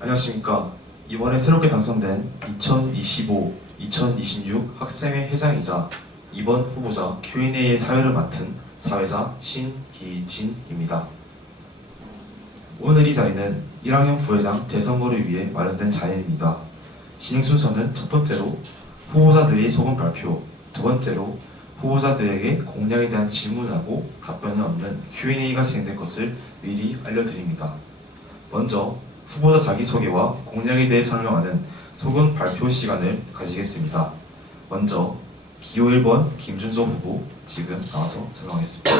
안녕하십니까. 이번에 새롭게 당선된 2025-2026 학생회 회장이자 이번 후보자 Q&A의 사회를 맡은 사회자 신기진입니다. 오늘 이 자리는 1학년 부회장 대선거를 위해 마련된 자리입니다. 진행 순서는 첫 번째로 후보자들의 소감 발표, 두 번째로 후보자들에게 공약에 대한 질문을 하고 답변을 얻는 Q&A가 진행될 것을 미리 알려드립니다. 먼저 후보자 자기소개와 공약에 대해 설명하는 소감 발표 시간을 가지겠습니다. 먼저 기호 1번 김준서 후보 지금 나와서 설명하겠습니다.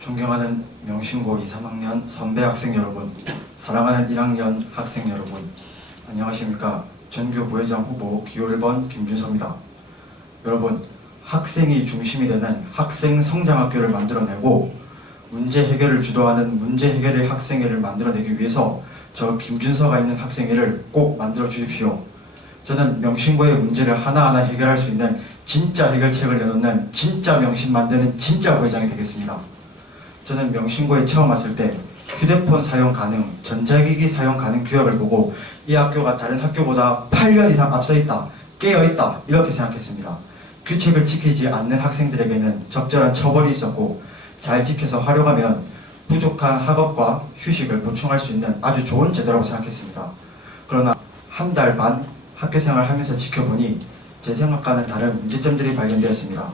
존경하는 명신고 2, 3학년 선배 학생 여러분, 사랑하는 1학년 학생 여러분, 안녕하십니까. 전교 부회장 후보 기호 1번 김준서입니다. 여러분, 학생이 중심이 되는 학생 성장학교를 만들어내고 문제 해결을 주도하는 문제 해결의 학생회를 만들어내기 위해서 저 김준서가 있는 학생회를 꼭 만들어 주십시오. 저는 명신고의 문제를 하나하나 해결할 수 있는 진짜 해결책을 내놓는 진짜 명신 만드는 진짜 부회장이 되겠습니다. 저는 명신고에 처음 왔을 때 휴대폰 사용 가능, 전자기기 사용 가능 규약을 보고 이 학교가 다른 학교보다 8년 이상 앞서 있다, 깨어 있다 이렇게 생각했습니다. 규칙을 지키지 않는 학생들에게는 적절한 처벌이 있었고 잘 지켜서 활용하면 부족한 학업과 휴식을 보충할 수 있는 아주 좋은 제도라고 생각했습니다. 그러나 한 달 반 학교생활을 하면서 지켜보니 제 생각과는 다른 문제점들이 발견되었습니다.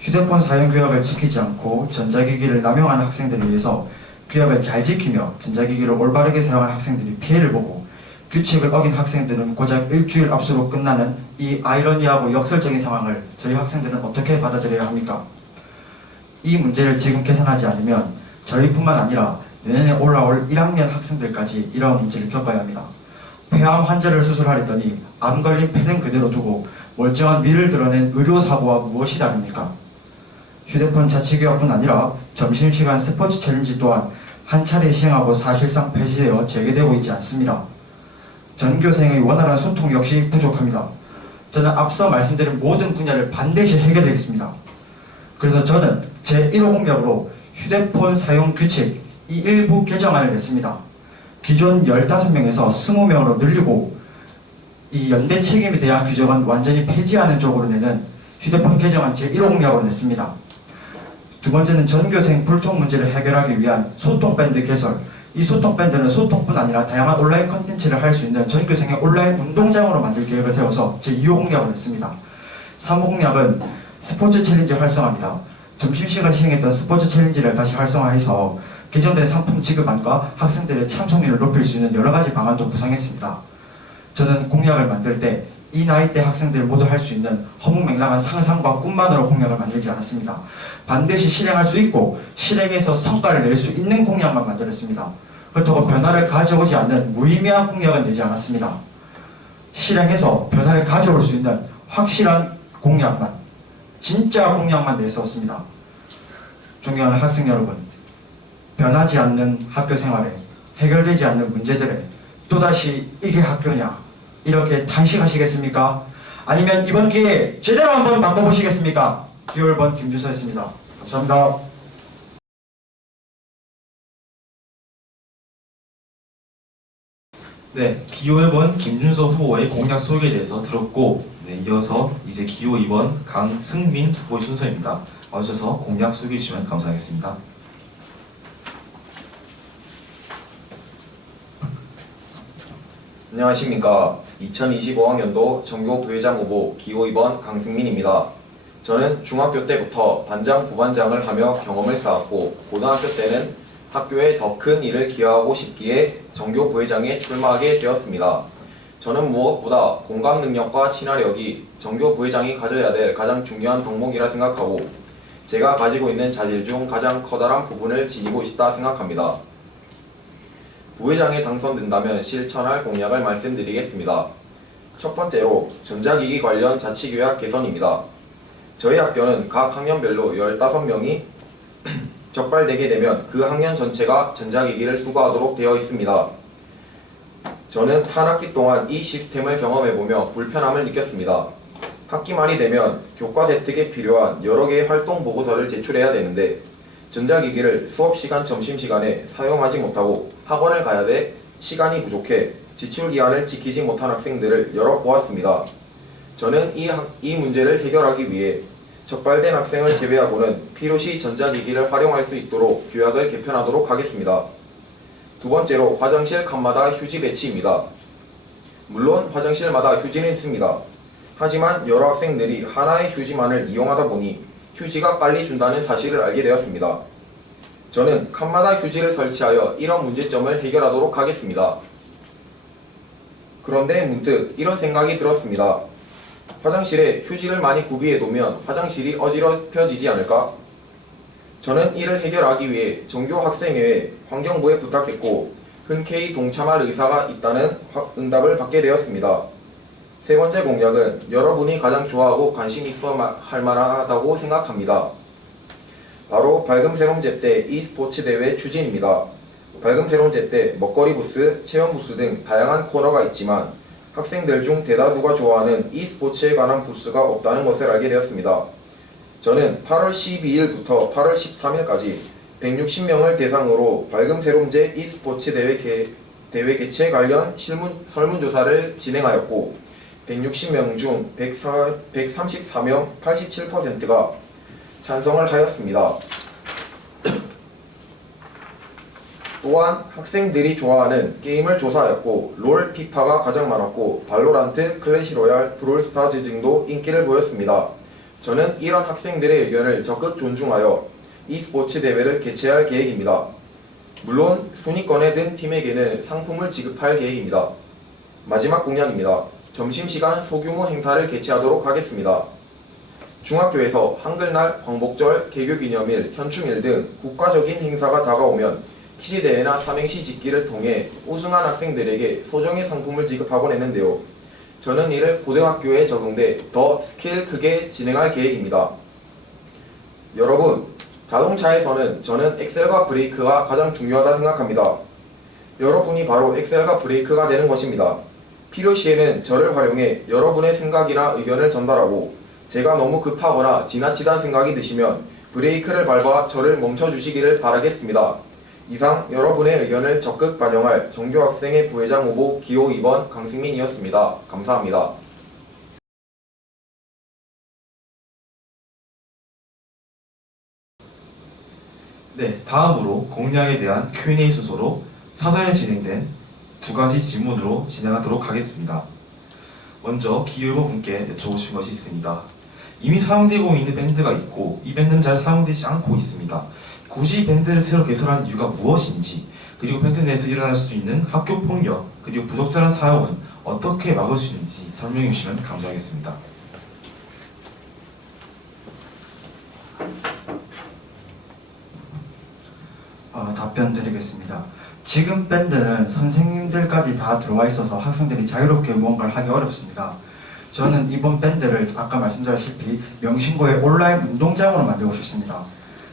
휴대폰 사용 규약을 지키지 않고 전자기기를 남용하는 학생들에 의해서 규약을 잘 지키며 전자기기를 올바르게 사용하는 학생들이 피해를 보고 규칙을 어긴 학생들은 고작 일주일 압수로 끝나는 이 아이러니하고 역설적인 상황을 저희 학생들은 어떻게 받아들여야 합니까? 이 문제를 지금 개선하지 않으면 저희뿐만 아니라 내년에 올라올 1학년 학생들까지 이러한 문제를 겪어야 합니다. 폐암 환자를 수술하랬더니 암 걸린 폐는 그대로 두고 멀쩡한 위를 드러낸 의료사고와 무엇이 다릅니까? 휴대폰 자치규약뿐 아니라 점심시간 스포츠 챌린지 또한 한 차례 시행하고 사실상 폐지되어 재개되고 있지 않습니다. 전교생의 원활한 소통 역시 부족합니다. 저는 앞서 말씀드린 모든 분야를 반드시 해결하겠습니다. 그래서 저는 제1호 공약으로 휴대폰 사용 규칙 이 일부 개정안을 냈습니다. 기존 15명에서 20명으로 늘리고 이 연대 책임에 대한 규정은 완전히 폐지하는 쪽으로 내는 휴대폰 개정안 제1호 공약으로 냈습니다. 두 번째는 전교생 불통 문제를 해결하기 위한 소통밴드 개설. 이 소통밴드는 소통뿐 아니라 다양한 온라인 컨텐츠를 할 수 있는 전교생의 온라인 운동장으로 만들 계획을 세워서 제2호 공약을 냈습니다. 3호 공약은 스포츠 챌린지 활성화입니다. 점심시간 시행했던 스포츠 챌린지를 다시 활성화해서 개정된 상품 지급안과 학생들의 참석률을 높일 수 있는 여러가지 방안도 구상했습니다. 저는 공약을 만들 때 이 나이대 학생들 모두 할 수 있는 허무맹랑한 상상과 꿈만으로 공약을 만들지 않았습니다. 반드시 실행할 수 있고 실행해서 성과를 낼 수 있는 공약만 만들었습니다. 그렇다고 변화를 가져오지 않는 무의미한 공약은 내지 않았습니다. 실행해서 변화를 가져올 수 있는 확실한 공약만, 진짜 공약만 내세웠습니다. 존경하는 학생 여러분, 변하지 않는 학교 생활에 해결되지 않는 문제들에 또다시 이게 학교냐 이렇게 단식하시겠습니까? 아니면 이번 기회에 제대로 한번 바꿔보시겠습니까? 기호 1번 김준서였습니다. 감사합니다. 네, 기호 1번 김준서 후보의 공약 소개에 대해서 들었고, 이어서 이제 기호 2번 강승민 후보의 순서입니다. 와주셔서 공약 소개해 주시면 감사하겠습니다. 안녕하십니까. 2025학년도 전교 부회장 후보 기호 2번 강승민입니다. 저는 중학교 때부터 반장, 부반장을 하며 경험을 쌓았고 고등학교 때는 학교에 더 큰 일을 기여하고 싶기에 전교 부회장에 출마하게 되었습니다. 저는 무엇보다 공감 능력과 친화력이 전교 부회장이 가져야 될 가장 중요한 덕목이라 생각하고 제가 가지고 있는 자질 중 가장 커다란 부분을 지니고 있다 생각합니다. 부회장에 당선된다면 실천할 공약을 말씀드리겠습니다. 첫 번째로 전자기기 관련 자치규약 개선입니다. 저희 학교는 각 학년별로 15명이 적발되게 되면 그 학년 전체가 전자기기를 수거하도록 되어 있습니다. 저는 한 학기 동안 이 시스템을 경험해보며 불편함을 느꼈습니다. 학기 말이 되면 교과 세특에 필요한 여러 개의 활동 보고서를 제출해야 되는데 전자기기를 수업시간 점심시간에 사용하지 못하고 학원을 가야 돼 시간이 부족해 지출기한을 지키지 못한 학생들을 여러 보았습니다. 저는 이 문제를 해결하기 위해 적발된 학생을 제외하고는 필요시 전자기기를 활용할 수 있도록 규약을 개편하도록 하겠습니다. 두 번째로 화장실 칸마다 휴지 배치입니다. 물론 화장실마다 휴지는 있습니다. 하지만 여러 학생들이 하나의 휴지만을 이용하다 보니 휴지가 빨리 준다는 사실을 알게 되었습니다. 저는 칸마다 휴지를 설치하여 이런 문제점을 해결하도록 하겠습니다. 그런데 문득 이런 생각이 들었습니다. 화장실에 휴지를 많이 구비해 두면 화장실이 어지럽혀지지 않을까? 저는 이를 해결하기 위해 전교 학생회에 환경부에 부탁했고 흔쾌히 동참할 의사가 있다는 응답을 받게 되었습니다. 세 번째 공약은 여러분이 가장 좋아하고 관심 있어 할 만하다고 생각합니다. 바로 밝음 세롬제 때 e스포츠 대회 추진입니다. 밝음 세롬제 때 먹거리 부스, 체험 부스 등 다양한 코너가 있지만 학생들 중 대다수가 좋아하는 e스포츠에 관한 부스가 없다는 것을 알게 되었습니다. 저는 8월 12일부터 8월 13일까지 160명을 대상으로 밝음 세롬제 e스포츠 대회 개최 관련 설문조사를 진행하였고 160명 중 134명 87%가 찬성을 하였습니다. 또한 학생들이 좋아하는 게임을 조사하였고 롤, 피파가 가장 많았고 발로란트, 클래시로얄, 브롤스타즈 등도 인기를 보였습니다. 저는 이런 학생들의 의견을 적극 존중하여 e스포츠 대회를 개최할 계획입니다. 물론 순위권에 든 팀에게는 상품을 지급할 계획입니다. 마지막 공약입니다. 점심시간 소규모 행사를 개최하도록 하겠습니다. 중학교에서 한글날, 광복절, 개교기념일, 현충일 등 국가적인 행사가 다가오면 퀴즈대회나 삼행시 짓기를 통해 우승한 학생들에게 소정의 상품을 지급하곤 했는데요. 저는 이를 고등학교에 적용돼 더 스케일 크게 진행할 계획입니다. 여러분, 자동차에서는 저는 엑셀과 브레이크가 가장 중요하다 생각합니다. 여러분이 바로 엑셀과 브레이크가 되는 것입니다. 필요시에는 저를 활용해 여러분의 생각이나 의견을 전달하고 제가 너무 급하거나 지나치다는 생각이 드시면 브레이크를 밟아 저를 멈춰주시기를 바라겠습니다. 이상 여러분의 의견을 적극 반영할 전교학생회 부회장 후보 기호 2번 강승민이었습니다. 감사합니다. 네, 다음으로 공약에 대한 Q&A 순서로 사전에 진행된 두 가지 질문으로 진행하도록 하겠습니다. 먼저 기호 1번 분께 여쭤보고 싶은 것이 있습니다. 이미 사용되고 있는 밴드가 있고 이 밴드는 잘 사용되지 않고 있습니다. 굳이 밴드를 새로 개설한 이유가 무엇인지, 그리고 밴드 내에서 일어날 수 있는 학교 폭력, 그리고 부적절한 사용은 어떻게 막을 수 있는지 설명해 주시면 감사하겠습니다. 답변 드리겠습니다. 지금 밴드는 선생님들까지 다 들어와 있어서 학생들이 자유롭게 무언가를 하기 어렵습니다. 저는 이번 밴드를 아까 말씀드렸다시피 명신고의 온라인 운동장으로 만들고 싶습니다.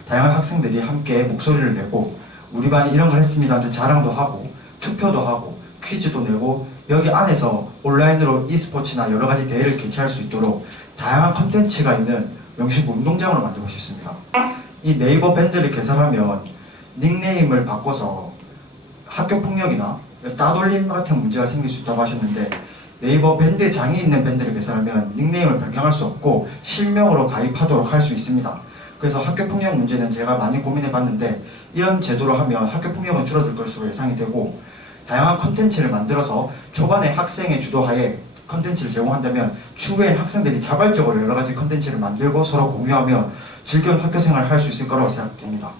다양한 학생들이 함께 목소리를 내고 우리 반이 이런 걸 했습니다 하면서 자랑도 하고 투표도 하고 퀴즈도 내고 여기 안에서 온라인으로 e스포츠나 여러 가지 대회를 개최할 수 있도록 다양한 컨텐츠가 있는 명신고 운동장으로 만들고 싶습니다. 이 네이버 밴드를 개설하면 닉네임을 바꿔서 학교폭력이나 따돌림 같은 문제가 생길 수 있다고 하셨는데 네이버 밴드장이 있는 밴드를 개설하면 닉네임을 변경할 수 없고 실명으로 가입하도록 할 수 있습니다. 그래서 학교폭력 문제는 제가 많이 고민해봤는데 이런 제도로 하면 학교폭력은 줄어들 것으로 예상이 되고 다양한 컨텐츠를 만들어서 초반에 학생의 주도하에 컨텐츠를 제공한다면 추후엔 학생들이 자발적으로 여러 가지 컨텐츠를 만들고 서로 공유하며 즐거운 학교생활을 할 수 있을 거라고 생각됩니다.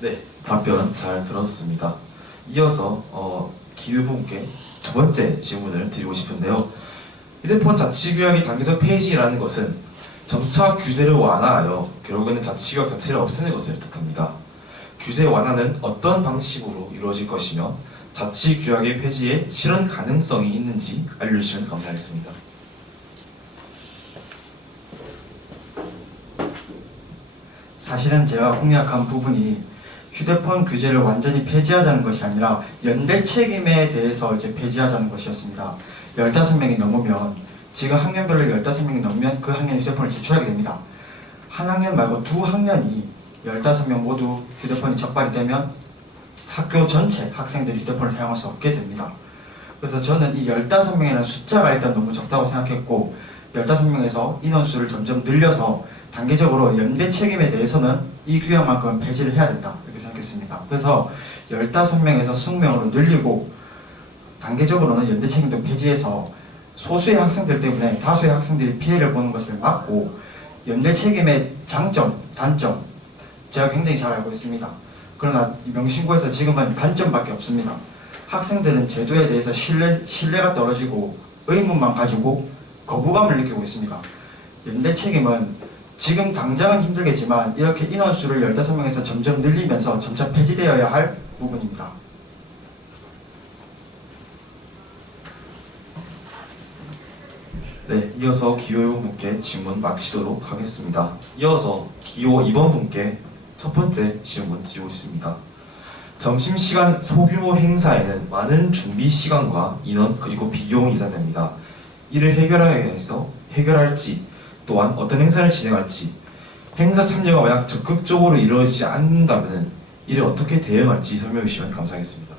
네, 답변 잘 들었습니다. 이어서 기후 분께 두 번째 질문을 드리고 싶은데요. 휴대폰 자치규약이 당겨서 폐지라는 것은 점차 규제를 완화하여 결국에는 자치규약 자체를 없애는 것을 뜻합니다. 규제 완화는 어떤 방식으로 이루어질 것이며 자치규약의 폐지에 실현 가능성이 있는지 알려주시면 감사하겠습니다. 사실은 제가 공약한 부분이 휴대폰 규제를 완전히 폐지하자는 것이 아니라 연대 책임에 대해서 이제 폐지하자는 것이었습니다. 15명이 넘으면 지금 학년별로 15명이 넘으면 그 학년이 휴대폰을 제출하게 됩니다. 한 학년 말고 두 학년이 15명 모두 휴대폰이 적발이 되면 학교 전체 학생들이 휴대폰을 사용할 수 없게 됩니다. 그래서 저는 이 15명이라는 숫자가 일단 너무 적다고 생각했고 15명에서 인원수를 점점 늘려서 단계적으로 연대 책임에 대해서는 이 규약만큼은 폐지를 해야 된다 이렇게 생각했습니다. 그래서 15명에서 20명으로 늘리고 단계적으로는 연대 책임도 폐지해서 소수의 학생들 때문에 다수의 학생들이 피해를 보는 것을 막고 연대 책임의 장점, 단점 제가 굉장히 잘 알고 있습니다. 그러나 명신고에서 지금은 단점밖에 없습니다. 학생들은 제도에 대해서 신뢰가 떨어지고 의문만 가지고 거부감을 느끼고 있습니다. 연대 책임은 지금 당장은 힘들겠지만 이렇게 인원수를 15명에서 점점 늘리면서 점차 폐지되어야 할 부분입니다. 네, 이어서 기호 1번 분께 질문 마치도록 하겠습니다. 이어서 기호 2번 분께 첫 번째 질문 드리고 있습니다. 점심시간 소규모 행사에는 많은 준비 시간과 인원 그리고 비용이 예상됩니다. 이를 해결하기 위해서 해결할지 또한 어떤 행사를 진행할지 행사 참여가 만약 적극적으로 이루어지지 않는다면 이를 어떻게 대응할지 설명해 주시면 감사하겠습니다.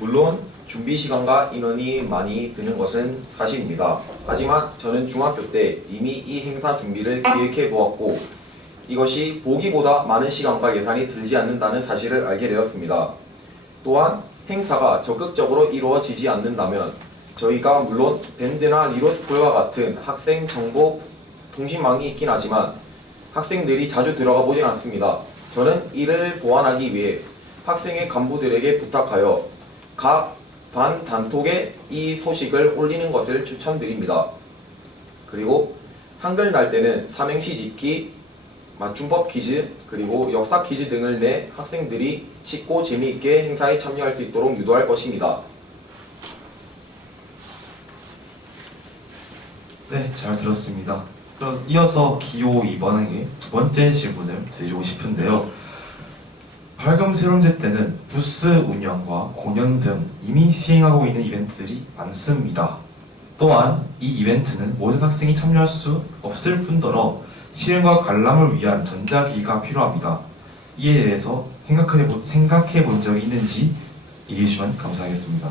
물론 준비 시간과 인원이 많이 드는 것은 사실입니다. 하지만 저는 중학교 때 이미 이 행사 준비를 기획해 보았고 이것이 보기보다 많은 시간과 예산이 들지 않는다는 사실을 알게 되었습니다. 또한 행사가 적극적으로 이루어지지 않는다면 저희가 물론 밴드나 리로스쿨과 같은 학생 정보 통신망이 있긴 하지만 학생들이 자주 들어가 보진 않습니다. 저는 이를 보완하기 위해 학생의 간부들에게 부탁하여 각 반 단톡에 이 소식을 올리는 것을 추천드립니다. 그리고 한글날 때는 삼행시 짓기, 맞춤법 퀴즈, 그리고 역사 퀴즈 등을 내 학생들이 쉽고 재미있게 행사에 참여할 수 있도록 유도할 것입니다. 네, 잘 들었습니다. 그럼 이어서 기호 2번에게 두 번째 질문을 드리고 싶은데요. 발검세론제 때는 부스 운영과 공연 등 이미 시행하고 있는 이벤트들이 많습니다. 또한 이 이벤트는 모든 학생이 참여할 수 없을 뿐더러 실행과 관람을 위한 전자기기가 필요합니다. 이에 대해서 생각해 본 적이 있는지 얘기해 주시면 감사하겠습니다.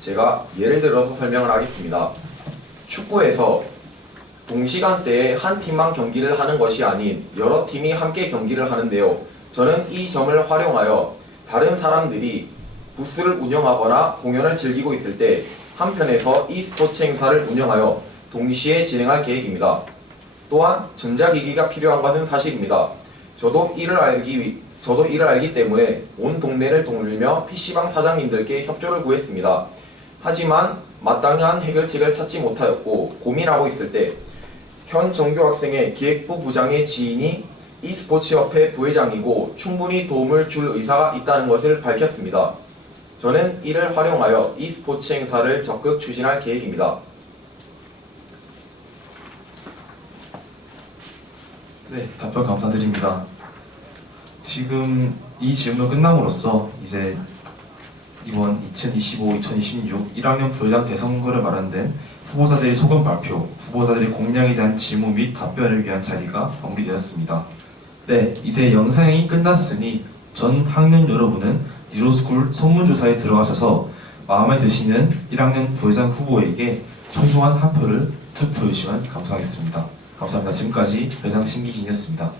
제가 예를 들어서 설명을 하겠습니다. 축구에서 동시간대에 한 팀만 경기를 하는 것이 아닌 여러 팀이 함께 경기를 하는데요. 저는 이 점을 활용하여 다른 사람들이 부스를 운영하거나 공연을 즐기고 있을 때 한편에서 e스포츠 행사를 운영하여 동시에 진행할 계획입니다. 또한 전자기기가 필요한 것은 사실입니다. 저도 이를 알기 때문에 온 동네를 돌며 PC방 사장님들께 협조를 구했습니다. 하지만 마땅한 해결책을 찾지 못하였고 고민하고 있을 때 현 정교학생의 기획부 부장의 지인이 e스포츠협회 부회장이고 충분히 도움을 줄 의사가 있다는 것을 밝혔습니다. 저는 이를 활용하여 e스포츠 행사를 적극 추진할 계획입니다. 네, 답변 감사드립니다. 지금 이 질문 끝남으로써 이제 이번 2025-2026 1학년 부회장 대선거를 마련된 후보자들의 소감 발표, 후보자들의 공약에 대한 질문 및 답변을 위한 자리가 마무리되었습니다. 네, 이제 영상이 끝났으니 전 학년 여러분은 리로스쿨 설문조사에 들어가셔서 마음에 드시는 1학년 부회장 후보에게 소중한 한 표를 투표해 주시면 감사하겠습니다. 감사합니다. 지금까지 회장 신기진이었습니다.